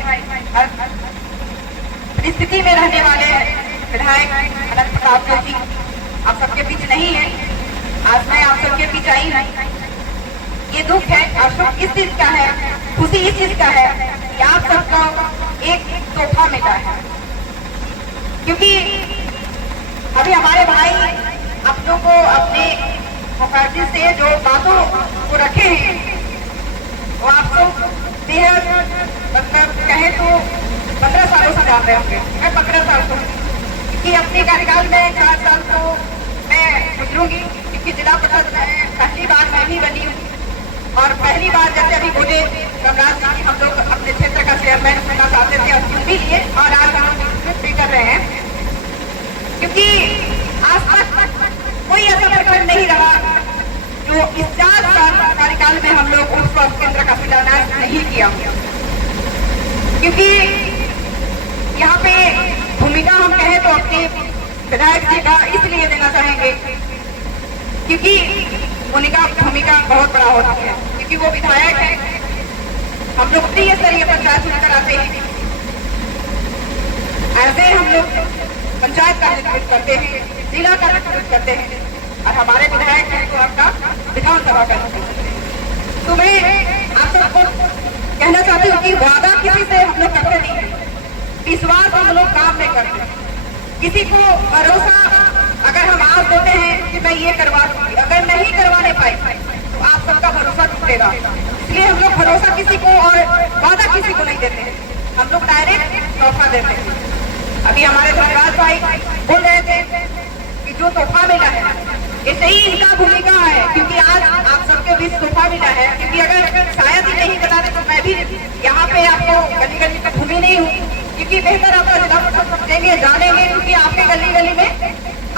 भाई, हर परिस्थिति में रहने वाले विधायक अनंत प्रताप जोशी आप सबके बीच नहीं है। आज मैं आप सबके बीच आई हूँ। ये दुख है और सुख किस चीज का है, खुशी इस चीज का है कि आप सबको एक तोहफा मिला है। क्योंकि अभी हमारे भाई आप लोग को अपने मुखर्जी से जो बातों को रखे हैं वो आपको बेहद मतलब कहे तो 15 सालों से जान रहे होंगे। मैं 15 साल को, क्योंकि अपने कार्यकाल में 4 साल तो मैं गुजरूंगी, क्योंकि जिला परिषद में पहली बार मैं भी बनी हूँ। और पहली बार जैसे अभी बोले कमराज जी, हम लोग अपने क्षेत्र का चेयरमैन बनना चाहते थे और चुन भी लिए और आज हम भी कर रहे हैं। क्योंकि आज तक कोई ऐसा प्रकरण नहीं रहा जो इस 4 साल कार्यकाल में हम लोग उप स्वास्थ्य केंद्र का शिलान्यास नहीं किया। क्योंकि यहाँ पे भूमिका हम कहें तो अपने विधायक जी का इसलिए देना चाहेंगे क्योंकि उनका भूमिका बहुत बड़ा होता है। क्योंकि वो विधायक है, हम लोग त्रिस्तरीय स्तरीय पंचायत चुनकर आते हैं, ऐसे हम लोग पंचायत का नेतृत्व करते हैं, जिला का नेतृत्व करते हैं और हमारे विधायक हैं तो आपका विधानसभा का नेतृत्व। तो मैं आप सबको कहना चाहती हूँ कि वादा किसी से हम लोग करते नहीं है, विश्वास हम लोग काम नहीं करते। किसी को भरोसा अगर हम आज देते हैं कि मैं ये करवा दूंगी, अगर नहीं करवाने पाए तो आप सबका भरोसा टूटेगा। इसलिए हम लोग भरोसा किसी को और वादा किसी को नहीं देते हैं, हम लोग डायरेक्ट तोहफा देते हैं। अभी हमारे धनराज भाई बोल रहे थे कि जो तोहफा मिला है ऐसे ही इनका भूमिका है। क्योंकि आज आप सबके बीच तोहफा मिला है, क्योंकि अगर शायद ही नहीं बताते तो मैं भी यहाँ पे आपको गली गली में घूमी नहीं हूँ। क्योंकि बेहतर आपका जिला परिषद देंगे जानेंगे, क्योंकि आपके गली गली में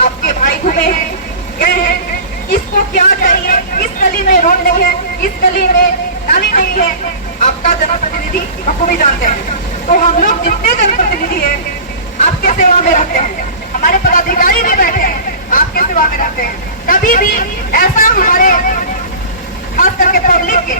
आपके भाई घूमे हैं, गए हैं, किसको क्या चाहिए, किस गली में रोड नहीं है, किस गली में नाली नहीं है, आपका जनप्रतिनिधि बखूबी जानते हैं। तो हम लोग जितने जनप्रतिनिधि है आपके सेवा में रहते हैं, हमारे पदाधिकारी भी बैठे हैं आपके सेवा में रहते हैं। कभी भी ऐसा हमारे खास करके पब्लिक के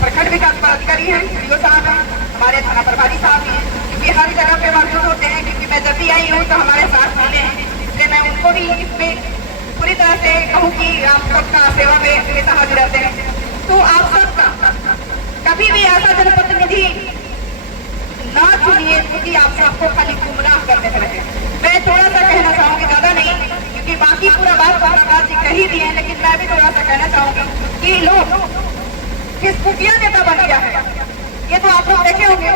प्रखंड विकास पदाधिकारी हैं, डीओ साहब हैं, हमारे थाना प्रभारी साहब हैं, क्योंकि हर जगह पे मौजूद होते हैं। क्योंकि मैं जब भी आई हूँ तो हमारे साथ मिले हैं, इसलिए मैं उनको भी इसमें पूरी तरह से कहूँ कि आप सबका सेवा में हमेशा हाजिर रहते हैं। तो आप सबका कभी भी ऐसा जनप्रतिनिधि ना चुनिए क्योंकि आप सबको खाली गुमराह करने में रहे। मैं थोड़ा सा कहना चाहूंगी, ज्यादा नहीं, क्योंकि बाकी पूरा बात जी कह ही दिए, लेकिन मैं भी थोड़ा सा कहना चाहूंगी कि लोग फेसबुकिया नेता बन गया है। ये तो आप लोग देखे होंगे,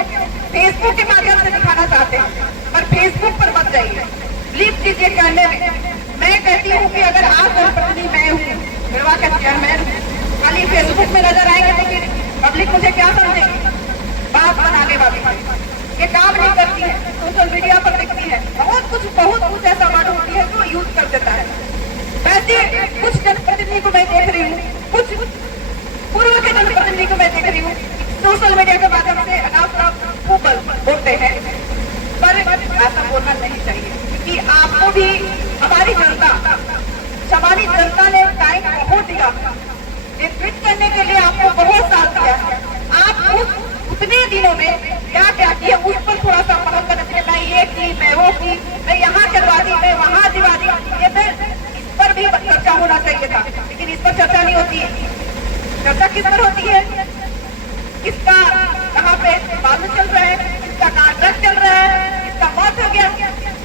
फेसबुक के माध्यम से दिखाना चाहते हैं, पर फेसबुक पर मत जाइए, लीव कीजिए करने में। मैं कहती हूँ कि अगर आप जनप्रतिनिधि मैं हूँ, निर्वाचन का चेयरमैन, खाली फेसबुक में नजर आएंगे लेकिन पब्लिक मुझे क्या समझेगी, बात बनाने वाली ये काम नहीं करती है, सोशल मीडिया पर दिखती है, बहुत कुछ ऐसा बात होती है जो यूज कर देता है। वैसे कुछ जनप्रतिनिधि को मैं देख रही हूँ, कुछ पूर्व के जनप्रतिनिधि को मैं देख रही हूँ सोशल मीडिया के माध्यम से बोलते हैं, पर ऐसा बोलना नहीं चाहिए। क्योंकि आपको भी हमारी जनता, सामान्य जनता ने टाइम बहुत दिया, नेतृत्व करने के लिए आपको बहुत साथ दिया। आप उतने दिनों में क्या क्या किया उस पर थोड़ा सा पहल करना चाहिए। मैं ये की, मैं वो की, मैं यहाँ करवा दी, मैं वहाँ दिवा दी, ये इस पर भी चर्चा होना चाहिए था, लेकिन इस पर चर्चा नहीं होती है। चर्चा किस पर होती है, किसका कहाँ पे बालू चल रहा है, किसका कॉन्ट्रैक्ट चल रहा है, किसका मौत हो गया।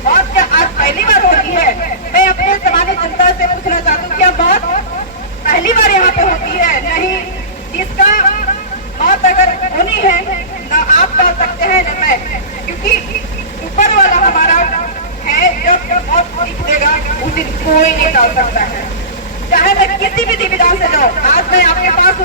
मौत क्या आज पहली बार होती है? मैं अपने सामान्य जनता से पूछना चाहती हूँ, क्या मौत पहली बार यहाँ पे होती है? नहीं, जिसका मौत अगर होनी है ना आप डाल सकते हैं न मैं, क्योंकि ऊपर वाला हमारा है, जब मौत लिख देगा उस दिन कोई नहीं डाल सकता है। चाहे मैं किसी भी दिविधान से जाऊँ, आज मैं आपके पास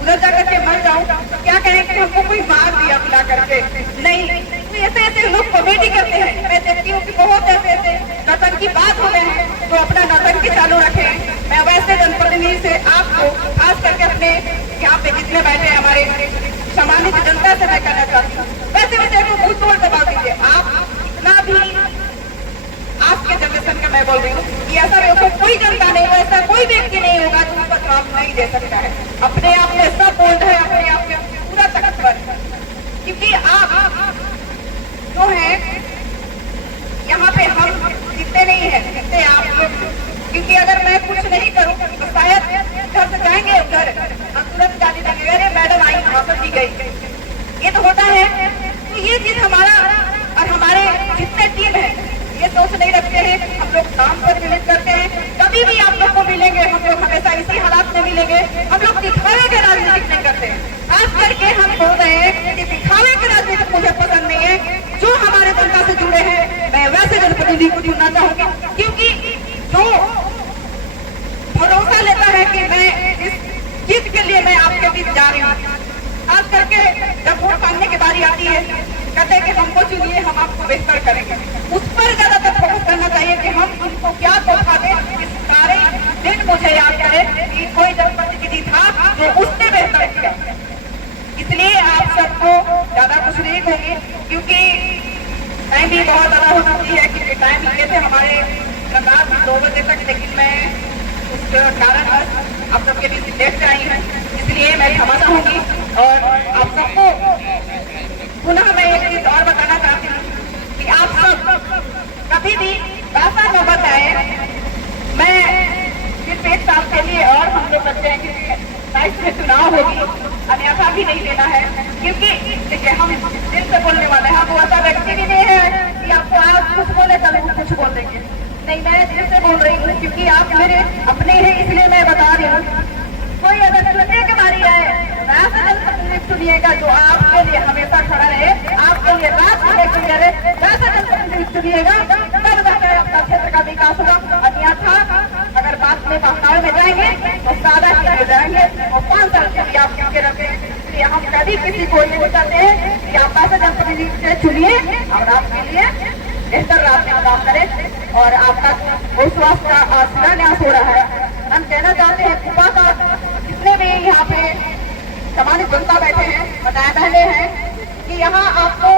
उधर जाकर के मर जाऊँ, क्या कहेंगे कि हमको कोई मार दिया पिला करके? नहीं, तो ऐसे लोग कॉमेडी करते हैं। मैं देखती हूँ कि बहुत ऐसे नौटंकी की बात हो रहे हैं, तो अपना नौटंकी चालू रखें। मैं वैसे जनप्रतिनिधि से आपको खास करके अपने यहाँ पे जितने बैठे हमारे सामान्य जनता से मैं कहना चाहती हूँ, वैसे को मुंह तोड़ दबा दीजिए। आप इतना भी आज के जनरेशन का मैं बोल रही हूँ कि ऐसा कोई जनता नहीं, ऐसा कोई व्यक्ति नहीं होगा जो उसका जवाब नहीं दे सकता है। अपने आप में सब बोल रहे हैं, अपने आप में पूरा ताकतवर क्योंकि आप जो है यहाँ पे हम जितने नहीं है जितने आप लोग, क्योंकि अगर मैं कुछ नहीं करूँ तो शायद घर से जाएंगे उधर हम तुरंत गाली देंगे, अरे मैडम आई भाषण दी गई। ये तो होता है। तो ये चीज हमारा और हमारे जितने टीम है ये सोच नहीं रखते हैं। हम लोग काम पर मेहनत करते हैं। कभी भी आप लोग को मिलेंगे, हम लोग हमेशा इसी हालात में मिलेंगे। हम लोग दिखावे के राजनीति नहीं करते हैं। खास करके हम बोल रहे हैं कि दिखावे के राजनीति मुझे पसंद नहीं है। जो हमारे जनता से जुड़े हैं मैं वैसे जनप्रतिनिधि को चुनना चाहूंगी, क्योंकि जो भरोसा लेता है कि मैं इस चीज के लिए मैं आपके बीच जा रही हूँ। खास करके जब वोट मांगने की बारी आती है कहते हैं कि हमको चुनिए, हम आपको बेहतर करेंगे। उस पर ज्यादातर फोकस करना चाहिए कि हम उनको क्या तोहफा दें। इस सारे दिन मुझे याद करे कि कोई जनप्रतिनिधि था जो उसने बेहतर किया। इसलिए आप सबको ज्यादा कुछ नहीं कहूंगी, क्योंकि टाइम भी बहुत ज्यादा हो चुकी है। क्योंकि टाइम लिए थे हमारे रात 2 बजे तक, लेकिन मैं उस कारण आप सबके बीच लेट से आई हूँ, इसलिए मैं क्षमा चाहूंगी। और आप सबको पुनः मैं एक चीज और बताना चाहती हूँ कि आप सब कभी भी ऐसा न बताए। मैं सिर्फ 1 साल के लिए और हम लोग बच्चे हैं, क्योंकि 22 में चुनाव होगी, अन्यथा भी नहीं लेना है। क्योंकि देखिए हम दिल से बोलने वाले हैं। हम वो ऐसा व्यक्ति भी नहीं है कि आपको आज कुछ बोले कल कुछ बोल देंगे। नहीं, मैं दिल से बोल रही हूँ, क्योंकि आप मेरे अपने हैं, इसलिए मैं बता रही हूँ। कोई अगर चुनने के बारी आए वैसे जनप्रतिनिधि चुनिएगा जो आपके लिए हमेशा खड़ा रहे, आपके लिए रात में चुनिए रहे, वैसा जनप्रतिनिधि चुनिएगा, तब जाकर आपका क्षेत्र का विकास होगा। अन्यथा अगर बात में बहकावे में जाएंगे तो सादा किए जाएंगे और 5 साल के लिए आप क्योंकि रखें। इसलिए हम कभी किसी को ये चाहते हैं कि आप ऐसे जनप्रतिनिधि से चुनिए और आपके लिए बेहतर रात में काम करें। और आपका विश्वास का शिलान्यास हो रहा है। हम कहना चाहते हैं कुपा का जितने भी यहाँ पे सम्मानित जनता बैठे हैं, बताया पहले हैं कि यहाँ आपको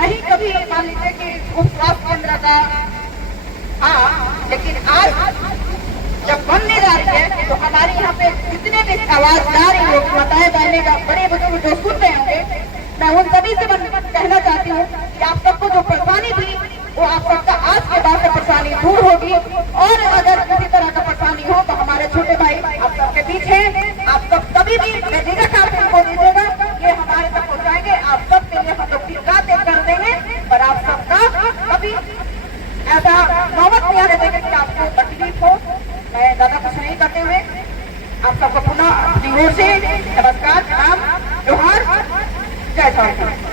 नहीं कभी मान लीजिए कि उप स्वास्थ्य केंद्र का, हाँ, लेकिन आज जब बनने जा रही है तो हमारे यहाँ पे जितने भी आवाजदार लोग बताए जाने का बड़े बुजुर्ग जो सुन रहे होंगे, मैं उन सभी से कहना चाहती हूँ कि आप सबको जो परेशानी थी वो आप सबका आज के बाद से परेशानी दूर होगी। और अगर किसी तरह का परेशानी हो तो हमारे छोटे भाई आप सबके बीच हैं। आप सब कभी भी झिझक आप हमको दीजिएगा, ये हमारे तक पहुँचाएंगे। आप सब के लिए हम लोग बात कर देंगे और आप सबका कभी ऐसा नौबत नहीं आने देंगे कि आपको तकलीफ हो। मैं ज्यादा कुछ नहीं करते हुए आप सबको पुनः अपनी ओर से नमस्कार, प्रणाम, जोहार, जय श्री राम।